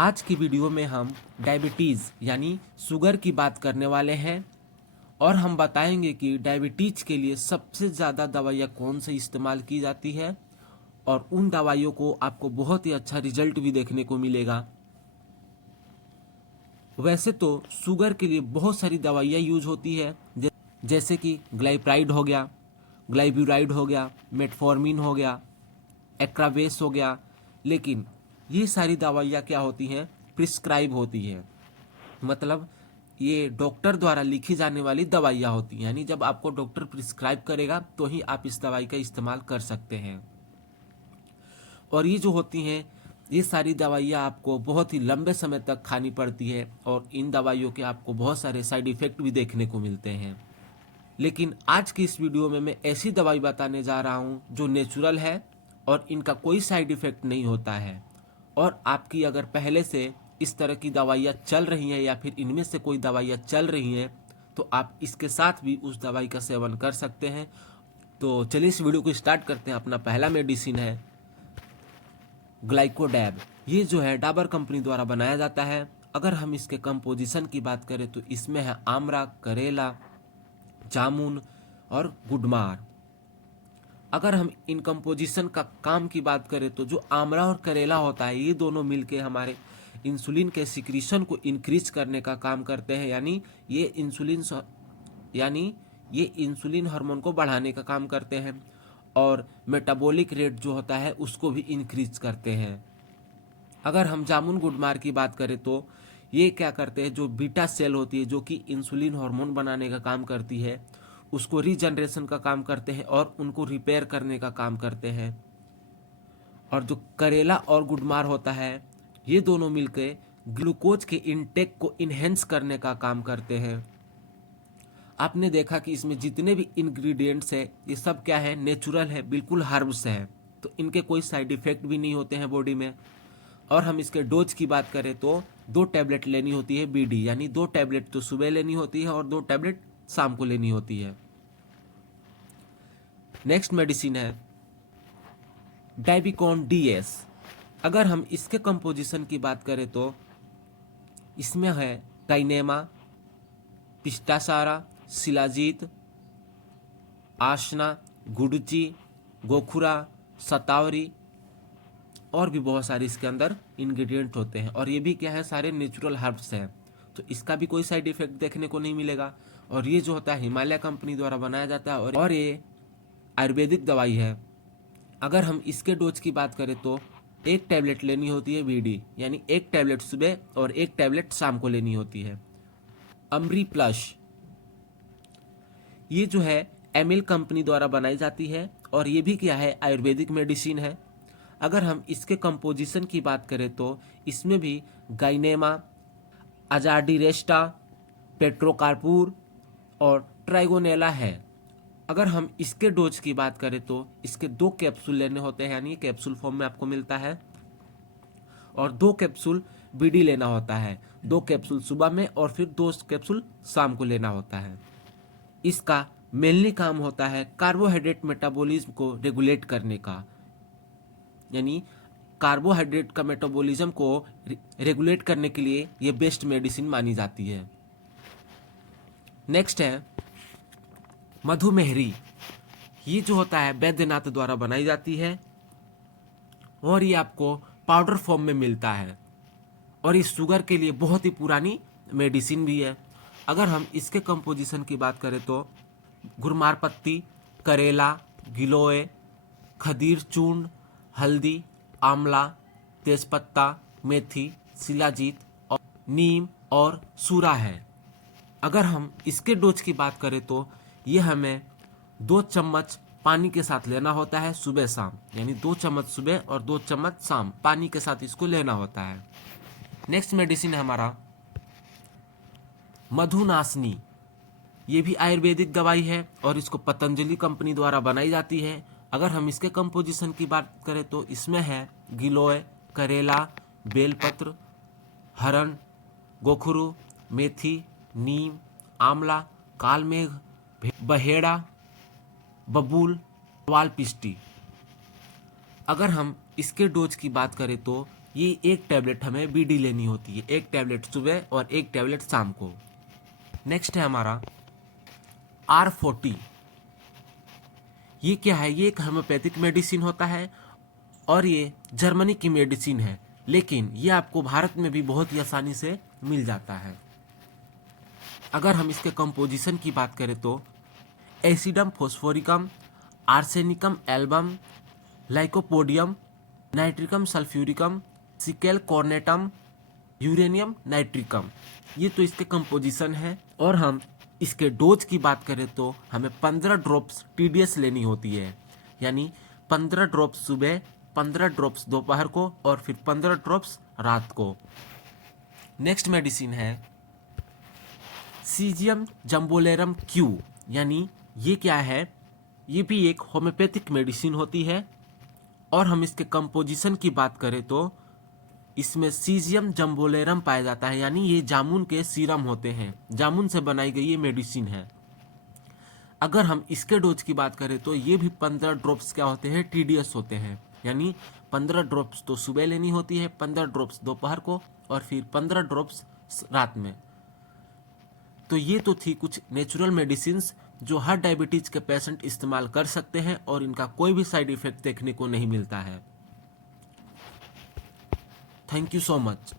आज की वीडियो में हम डायबिटीज़ यानी शुगर की बात करने वाले हैं और हम बताएंगे कि डायबिटीज़ के लिए सबसे ज़्यादा दवाइयाँ कौन सी इस्तेमाल की जाती है और उन दवाइयों को आपको बहुत ही अच्छा रिजल्ट भी देखने को मिलेगा। वैसे तो शुगर के लिए बहुत सारी दवाइयाँ यूज होती है, जैसे कि ग्लाइप्राइड हो गया, ग्लाइब्यूराइड हो गया, मेटफॉर्मिन हो गया, एक्रावेस हो गया। लेकिन ये सारी दवाइयाँ क्या होती हैं, प्रिस्क्राइब होती है। मतलब ये डॉक्टर द्वारा लिखी जाने वाली दवाइयाँ होती हैं, यानी जब आपको डॉक्टर प्रिस्क्राइब करेगा तो ही आप इस दवाई का इस्तेमाल कर सकते हैं। और ये जो होती हैं, ये सारी दवाइयाँ आपको बहुत ही लंबे समय तक खानी पड़ती है और इन दवाइयों के आपको बहुत सारे साइड इफ़ेक्ट भी देखने को मिलते हैं। लेकिन आज की इस वीडियो में मैं ऐसी दवाई बताने जा रहा हूँ जो नेचुरल है और इनका कोई साइड इफ़ेक्ट नहीं होता है। और आपकी अगर पहले से इस तरह की दवाइयाँ चल रही हैं या फिर इनमें से कोई दवाइयाँ चल रही हैं तो आप इसके साथ भी उस दवाई का सेवन कर सकते हैं। तो चलिए इस वीडियो को स्टार्ट करते हैं। अपना पहला मेडिसिन है ग्लाइकोडैब। ये जो है डाबर कंपनी द्वारा बनाया जाता है। अगर हम इसके कंपोजिशन की बात करें तो इसमें है आमरा, करेला, जामुन और गुडमार। अगर हम इन कंपोजिशन का काम की बात करें तो जो आमला और करेला होता है, ये दोनों मिलके हमारे इंसुलिन के सिक्रीशन को इंक्रीज करने का काम करते हैं। यानी ये इंसुलिन हार्मोन को बढ़ाने का काम करते हैं और मेटाबॉलिक रेट जो होता है उसको भी इंक्रीज करते हैं। अगर हम जामुन गुडमार की बात करें तो ये क्या करते हैं, जो बीटा सेल होती है जो कि इंसुलिन हार्मोन बनाने का काम करती है, उसको रीजनरेशन का काम करते हैं और उनको रिपेयर करने का काम करते हैं। और जो करेला और गुडमार होता है, ये दोनों मिलकर ग्लूकोज के इनटेक को इन्हेंस करने का काम करते हैं। आपने देखा कि इसमें जितने भी इंग्रेडिएंट्स है ये सब क्या है, नेचुरल है, बिल्कुल हर्ब्स है, तो इनके कोई साइड इफेक्ट भी नहीं होते हैं बॉडी में। और हम इसके डोज की बात करें तो 2 टैबलेट लेनी होती है बीडी, यानी 2 टैबलेट तो सुबह लेनी होती है और 2 टैबलेट शाम को लेनी होती है। नेक्स्ट मेडिसिन है डाइबिकॉन डीएस। अगर हम इसके कंपोजिशन की बात करें तो इसमें है गाइनेमा, पिस्टासारा, शिलाजीत, आशना, गुडची, गोखुरा, सतावरी और भी बहुत सारे इसके अंदर इंग्रेडिएंट होते हैं। और ये भी क्या है, सारे नेचुरल हर्ब्स हैं, तो इसका भी कोई साइड इफेक्ट देखने को नहीं मिलेगा। और ये जो होता है हिमालय कंपनी द्वारा बनाया जाता है और ये आयुर्वेदिक दवाई है। अगर हम इसके डोज की बात करें तो 1 टैबलेट लेनी होती है बीडी, यानी 1 टैबलेट सुबह और 1 टैबलेट शाम को लेनी होती है। अमरी प्लस, ये जो है एमिल कंपनी द्वारा बनाई जाती है और ये भी क्या है, आयुर्वेदिक मेडिसिन है। अगर हम इसके कंपोजिशन की बात करें तो इसमें भी गाइनेमा, अजाडिरेस्टा, पेट्रोकार्पूर और ट्राइगोनेला है। अगर हम इसके डोज की बात करें तो इसके 2 कैप्सूल लेने होते हैं, यानी कैप्सूल फॉर्म में आपको मिलता है, और 2 कैप्सूल बीडी लेना होता है। 2 कैप्सूल सुबह में और फिर 2 कैप्सूल शाम को लेना होता है। इसका मेनली काम होता है कार्बोहाइड्रेट मेटाबॉलिज्म को रेगुलेट करने का, यानी कार्बोहाइड्रेट का मेटाबॉलिज्म को रेगुलेट करने के लिए ये बेस्ट मेडिसिन मानी जाती है। नेक्स्ट है मधुमेहरी। ये जो होता है बैद्यनाथ द्वारा बनाई जाती है और ये आपको पाउडर फॉर्म में मिलता है और इस शुगर के लिए बहुत ही पुरानी मेडिसिन भी है। अगर हम इसके कंपोजिशन की बात करें तो गुरमार पत्ती, करेला, गिलोय, खदीर चूर्ण, हल्दी, आंवला, तेजपत्ता, मेथी, शिलाजीत और नीम और सूरा है। अगर हम इसके डोज की बात करें तो ये हमें 2 चम्मच पानी के साथ लेना होता है सुबह शाम, यानी 2 चम्मच सुबह और 2 चम्मच शाम पानी के साथ इसको लेना होता है। नेक्स्ट मेडिसिन है हमारा मधुनाशनी। ये भी आयुर्वेदिक दवाई है और इसको पतंजलि कंपनी द्वारा बनाई जाती है। अगर हम इसके कंपोजिशन की बात करें तो इसमें है गिलोय, करेला, बेलपत्र, हरण, गोखरू, मेथी, नीम, आंवला, कालमेघ, बहेड़ा, बबूल, वालपिष्टी। अगर हम इसके डोज की बात करें तो ये एक टैबलेट हमें बीडी लेनी होती है, एक टैबलेट सुबह और एक टैबलेट शाम को। नेक्स्ट है हमारा R40। ये क्या है? ये एक होम्योपैथिक मेडिसिन होता है और ये जर्मनी की मेडिसिन है, लेकिन ये आपको भारत में भी बहुत ही आसानी से मिल जाता है। अगर हम इसके कंपोजिशन की बात करें तो acidum phosphoricum, arsenicum album, lycopodium, nitricum sulphuricum, secale cornutum, uranium nitricum, ये तो इसके कंपोजिशन है। और हम इसके डोज की बात करें तो हमें 15 ड्रॉप्स TDS लेनी होती है, यानी 15 ड्रॉप्स सुबह, 15 ड्रॉप्स दोपहर को और फिर 15 ड्रॉप्स रात को। नेक्स्ट मेडिसिन है सीजियम जम्बोलेरम क्यू, यानी ये क्या है? ये भी एक होम्योपैथिक मेडिसिन होती है और हम इसके कंपोजिशन की बात करें तो इसमें सीजियम जम्बोलेरम पाया जाता है, यानी ये जामुन के सीरम होते हैं, जामुन से बनाई गई ये मेडिसिन है। अगर हम इसके डोज की बात करें तो ये भी 15 ड्रॉप्स क्या होते हैं? TDS होते हैं, यानी 15 ड्रॉप्स तो सुबह लेनी होती है, 15 ड्रॉप्स दोपहर को और फिर 15 ड्रॉप्स रात में। तो ये तो थी कुछ नेचुरल मेडिसिन्स जो हर डायबिटीज के पेशेंट इस्तेमाल कर सकते हैं और इनका कोई भी साइड इफेक्ट देखने को नहीं मिलता है। Thank you so much.